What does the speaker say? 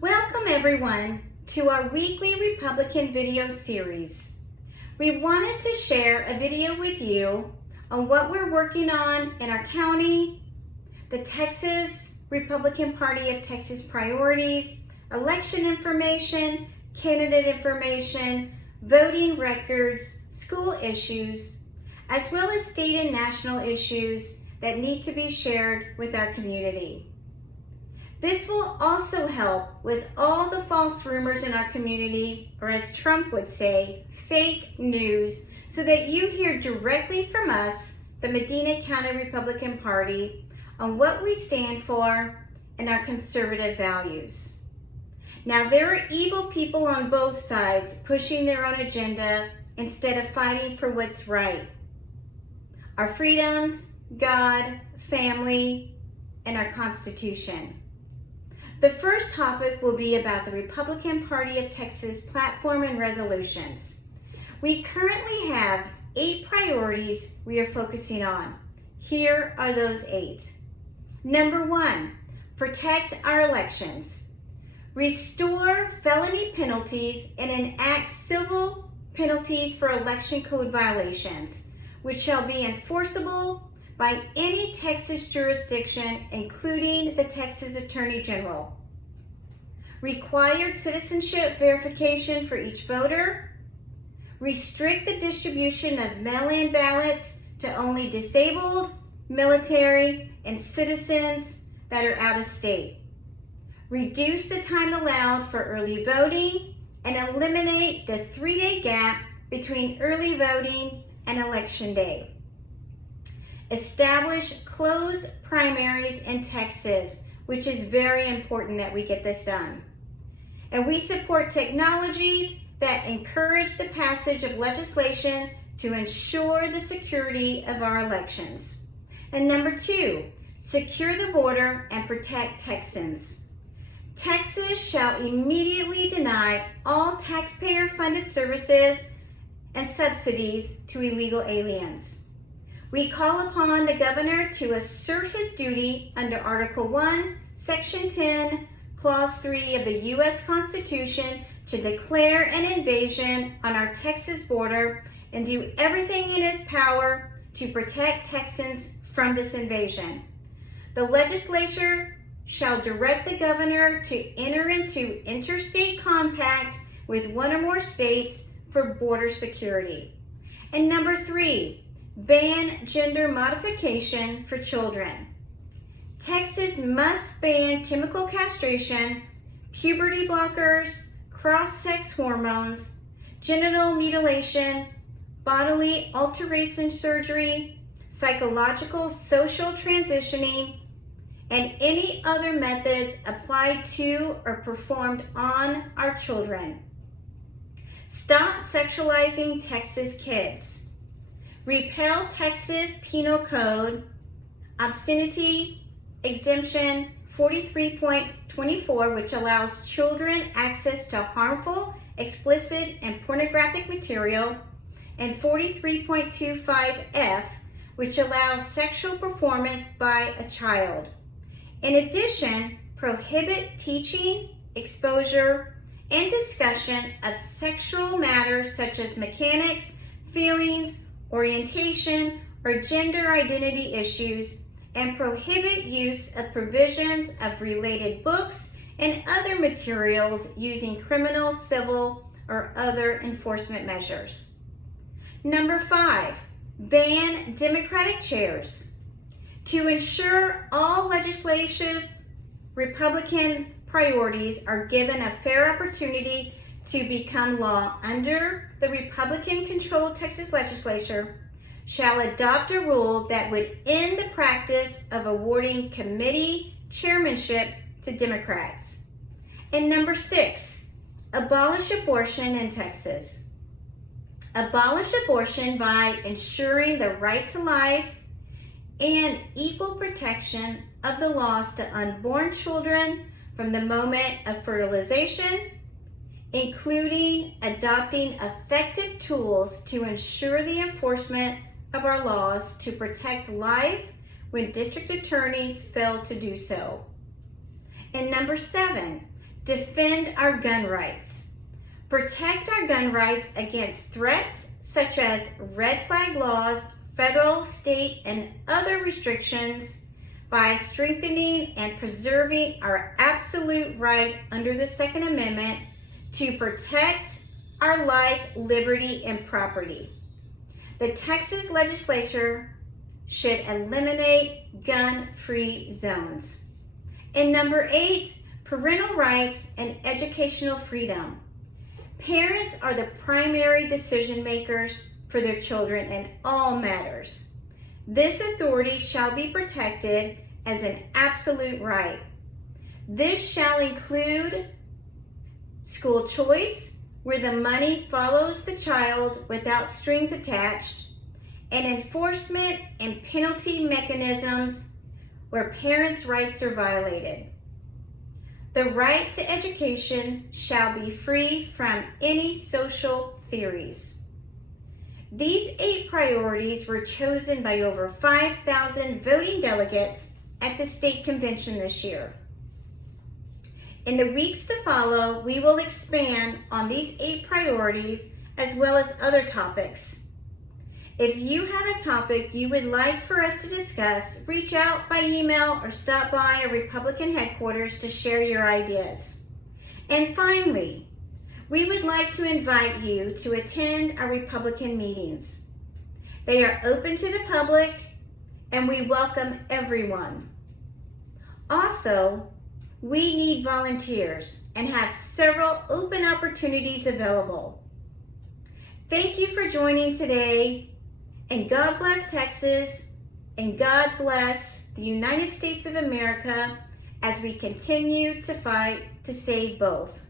Welcome everyone to our weekly Republican video series. We wanted to share a video with you on what we're working on in our county, the Texas Republican Party of Texas priorities, election information, candidate information, voting records, school issues, as well as state and national issues that need to be shared with our community. This will also help with all the false rumors in our community, or as Trump would say, fake news, so that you hear directly from us, the Medina County Republican Party, on what we stand for and our conservative values. Now, there are evil people on both sides pushing their own agenda instead of fighting for what's right. Our freedoms, God, family, and our Constitution. The first topic will be about the Republican Party of Texas platform and resolutions. We currently have 8 priorities we are focusing on. Here are those 8. Number 1, protect our elections. Restore felony penalties and enact civil penalties for election code violations, which shall be enforceable by any Texas jurisdiction, including the Texas Attorney General. Required citizenship verification for each voter. Restrict the distribution of mail-in ballots to only disabled, military, and citizens that are out of state. Reduce the time allowed for early voting and eliminate the 3-day gap between early voting and election day. Establish closed primaries in Texas, which is very important that we get this done. And we support technologies that encourage the passage of legislation to ensure the security of our elections. And number 2, secure the border and protect Texans. Texas shall immediately deny all taxpayer-funded services and subsidies to illegal aliens. We call upon the governor to assert his duty under Article 1, Section 10, Clause 3 of the U.S. Constitution to declare an invasion on our Texas border and do everything in his power to protect Texans from this invasion. The legislature shall direct the governor to enter into interstate compact with one or more states for border security. And number 3, ban gender modification for children. Texas must ban chemical castration, puberty blockers, cross-sex hormones, genital mutilation, bodily alteration surgery, psychological social transitioning, and any other methods applied to or performed on our children. Stop sexualizing Texas kids. Repeal Texas Penal Code Obscenity Exemption 43.24, which allows children access to harmful, explicit, and pornographic material, and 43.25F, which allows sexual performance by a child. In addition, prohibit teaching, exposure, and discussion of sexual matters such as mechanics, feelings, orientation, or gender identity issues, and prohibit use of provisions of related books and other materials using criminal, civil, or other enforcement measures. Number 5, ban Democratic chairs. To ensure all legislative Republican priorities are given a fair opportunity to become law under the Republican-controlled Texas legislature, shall adopt a rule that would end the practice of awarding committee chairmanship to Democrats. And number 6, abolish abortion in Texas. Abolish abortion by ensuring the right to life and equal protection of the laws to unborn children from the moment of fertilization, including adopting effective tools to ensure the enforcement of our laws to protect life when district attorneys fail to do so. And number 7, defend our gun rights, protect our gun rights against threats such as red flag laws, federal, state, and other restrictions by strengthening and preserving our absolute right under the Second Amendment to protect our life, liberty, and property. The Texas legislature should eliminate gun-free zones. And number 8, parental rights and educational freedom. Parents are the primary decision makers for their children in all matters. This authority shall be protected as an absolute right. This shall include school choice, where the money follows the child without strings attached, and enforcement and penalty mechanisms where parents' rights are violated. The right to education shall be free from any social theories. These 8 priorities were chosen by over 5,000 voting delegates at the state convention this year. In the weeks to follow, we will expand on these 8 priorities as well as other topics. If you have a topic you would like for us to discuss, reach out by email or stop by our Republican headquarters to share your ideas. And finally, we would like to invite you to attend our Republican meetings. They are open to the public and we welcome everyone. Also, we need volunteers and have several open opportunities available. Thank you for joining today, and God bless Texas, and God bless the United States of America as we continue to fight to save both.